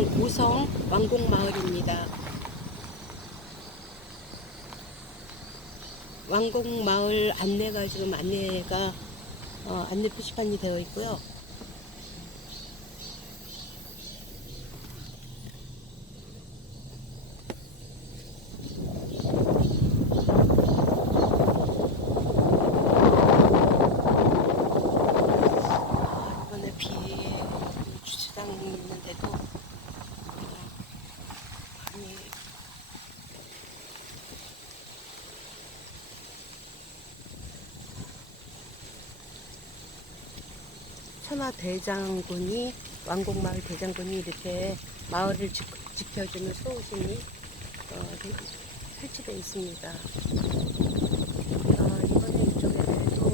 여기는 고성 왕곡마을입니다. 왕곡마을 안내가 지금 안내가 어, 안내 표시판이 되어 있고요. 아, 이번에 비 주차장 있는데도 천하 대장군이 왕곡마을 대장군이 이렇게 마을을 지, 지켜주는 소신이 어, 설치되어 있습니다. 어, 이번에 이쪽에도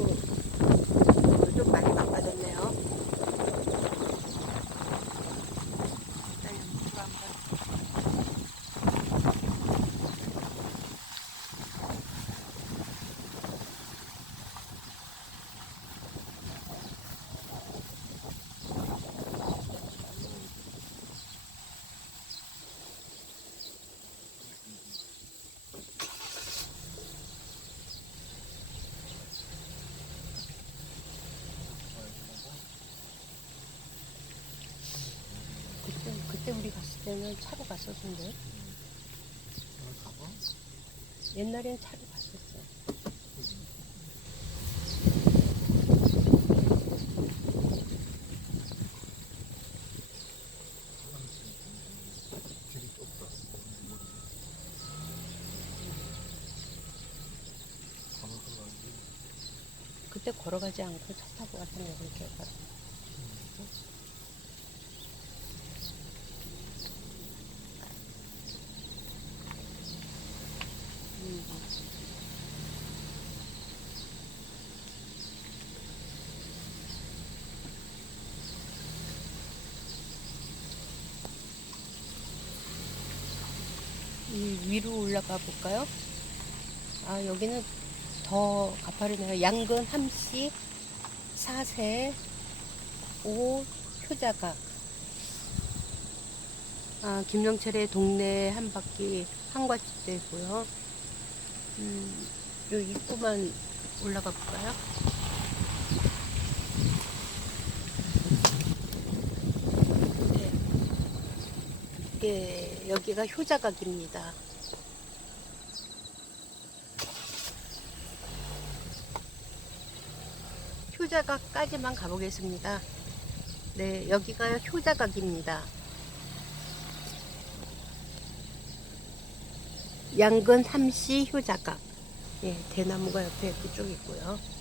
어, 좀 많이 망가졌네요. 일단 연구가 한번 그때 우리 갔을 때는 차로 갔었는데 옛날엔 차로 갔었어. 그때 걸어가지 않고 차 타고 갔던 거 그렇게 가. 위로 올라가 볼까요? 아 여기는 더 가파르네요. 양근 함씨 사세 오 효자각 아 김영철의 동네 한 바퀴 한과집도 있고요. 음, 요 입구만 올라가 볼까요? 네. 이게 여기가 효자각입니다. 효자각까지만 가보겠습니다. 네, 여기가 효자각입니다. 양근 함씨 효자각. 예, 대나무가 옆에 그쪽 있고요.